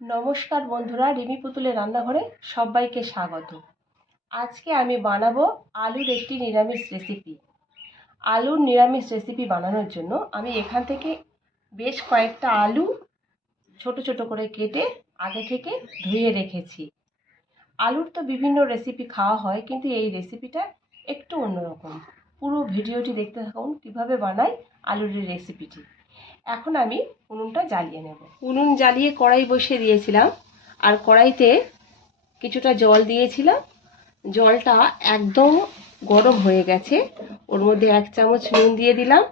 নমস্কার বন্ধুরা, রিমি পুতুলের রান্নাঘরে সবাইকে স্বাগত। আজকে আমি বানাবো আলুর একটি নিরামিষ রেসিপি। আলুর নিরামিষ রেসিপি বানানোর জন্য আমি এখান থেকে বেশ কয়েকটা আলু ছোট ছোট করে কেটে আগে থেকে ধুয়ে রেখেছি। আলুর তো বিভিন্ন রেসিপি খাওয়া হয়, কিন্তু এই রেসিপিটা একটু অন্যরকম। পুরো ভিডিওটি দেখতে থাকুন কিভাবে বানাই আলুর এই রেসিপিটি। এখন আমি উনুনটা জ্বালিয়ে নেব। উনুন জ্বালিয়ে কড়াই বসিয়ে দিয়েছিলাম, আর কড়াইতে কিছুটা জল দিয়েছিলাম। জলটা একদম গরম হয়ে গেছে। ওর মধ্যে 1 চামচ নুন দিয়ে দিলাম,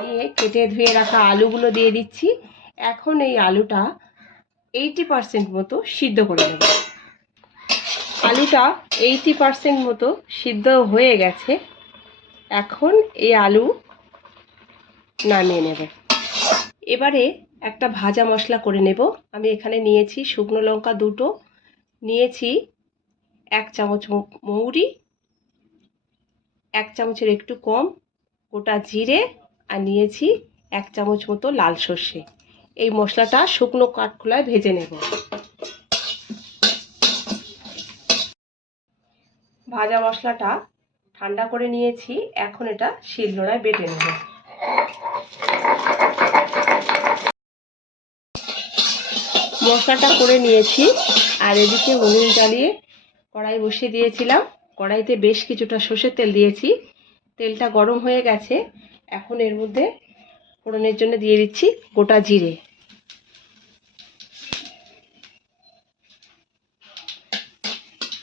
দিয়ে কেটে ধুয়ে রাখা আলুগুলো দিয়ে দিচ্ছি। এখন এই আলুটা 80% মতো সিদ্ধ করে নেব। আলুটা 80% মতো সিদ্ধ হয়ে গেছে। এখন এই আলু নামিয়ে নেব। এবারে একটা ভাজা মশলা করে নেব। আমি এখানে নিয়েছি শুকনো লঙ্কা 2টো, নিয়েছি 1 চামচ মৌরি, 1 চামচের একটু কম গোটা জিরে, আর নিয়েছি 1 চামচ মতো লাল সর্ষে। এই মশলাটা শুকনো কাঠখোলায় ভেজে নেব। ভাজা মশলাটা ঠান্ডা করে নিয়েছি, এখন এটা শিলনোড়ায় বেটে নেব। মশলাটা করে নিয়েছি, আর এদিকে উনুন জ্বালিয়ে কড়াই বসিয়ে দিয়েছিলাম। কড়াইতে বেশ কিছুটা সর্ষের তেল দিয়েছি। তেলটা গরম হয়ে গেছে। এখন এর মধ্যে ফোড়নের জন্য দিয়ে দিচ্ছি গোটা জিরে।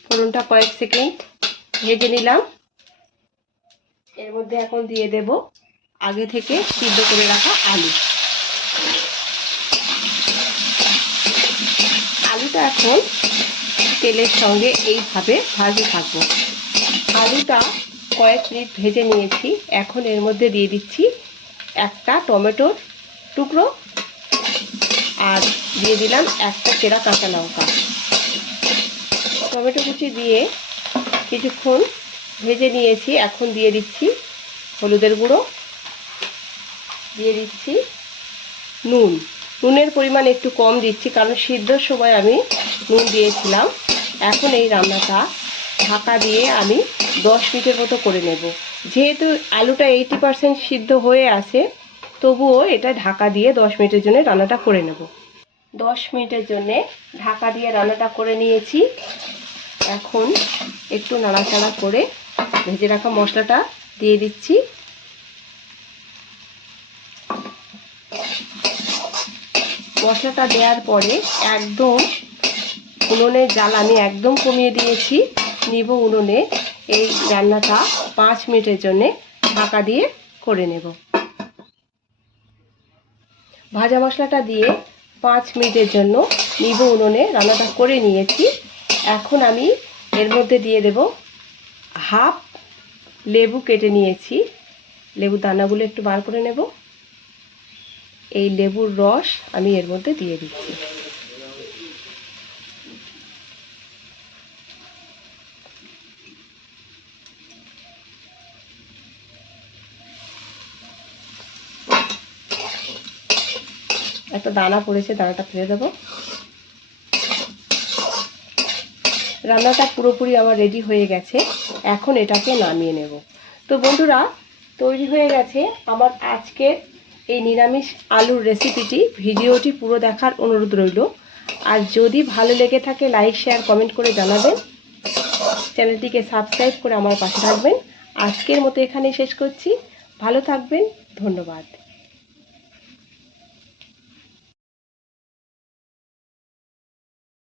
ফোড়নটা কয়েক সেকেন্ড ভেজে নিলাম। এর মধ্যে এখন দিয়ে দেব আগে থেকে সিদ্ধ করে রাখা আলু। আলুটা এখন তেলের সঙ্গে এইভাবে ভাজতে থাকবো। আলুটা কয়েক মিনিট ভেজে নিয়েছি। এখন এর মধ্যে দিয়ে দিচ্ছি একটা টমেটোর টুকরো, আর দিয়ে দিলাম একটা চেরা কাঁচা লঙ্কা। টমেটো কুচি দিয়ে কিছুক্ষণ ভেজে নিয়েছি। এখন দিয়ে দিচ্ছি হলুদের গুঁড়ো, দিয়ে দিচ্ছি নুন। নুনের পরিমাণ একটু কম দিচ্ছি, কারণ সিদ্ধর সময় আমি নুন দিয়েছিলাম। এখন এই রান্নাটা ঢাকা দিয়ে আমি 10 মিনিটের মতো করে নেব। যেহেতু আলুটা 80% সিদ্ধ হয়ে আছে, তবুও এটা ঢাকা দিয়ে 10 মিনিটের জন্য রান্নাটা করে নেব। 10 মিনিটের জন্য ঢাকা দিয়ে রান্নাটা করে নিয়েছি। এখন একটু নাড়াচাড়া করে ভেজে রাখা মশলাটা দিয়ে দিচ্ছি। মশলাটা দেওয়ার পরে একদম উনুনের জাল আমি একদম কমিয়ে দিয়েছি। নিব উনুনে। এই রান্নাটা 5 মিনিটের জন্য ঢাকা দিয়ে করে নেব। ভাজা মশলাটা দিয়ে 5 মিনিটের জন্য নিব উনুনে। রান্নাটা করে নিয়েছি। এখন আমি এর মধ্যে দিয়ে দেব হাফ লেবু কেটে নিয়েছি। লেবুর দানাগুলো একটু বার করে নেব। এই লেবুর রস আমি এর মধ্যে দিয়ে দিচ্ছি। একটা দানা পড়েছে, দানাটা ফেলে দেব। রান্নাটা পুরোপুরি আমার রেডি হয়ে গেছে। এখন এটাকে নামিয়ে নেব। তো বন্ধুরা, তৈরি হয়ে গেছে আমার আজকের এই নিরামিষ আলুর রেসিপিটি। ভিডিওটি পুরো দেখার অনুরোধ রইল। আর যদি ভালো লেগে থাকে লাইক, শেয়ার, কমেন্ট করে জানাবেন। চ্যানেলটিকে সাবস্ক্রাইব করে আমার পাশে থাকবেন। আজকের মতো এখানেই শেষ করছি। ভালো থাকবেন। ধন্যবাদ।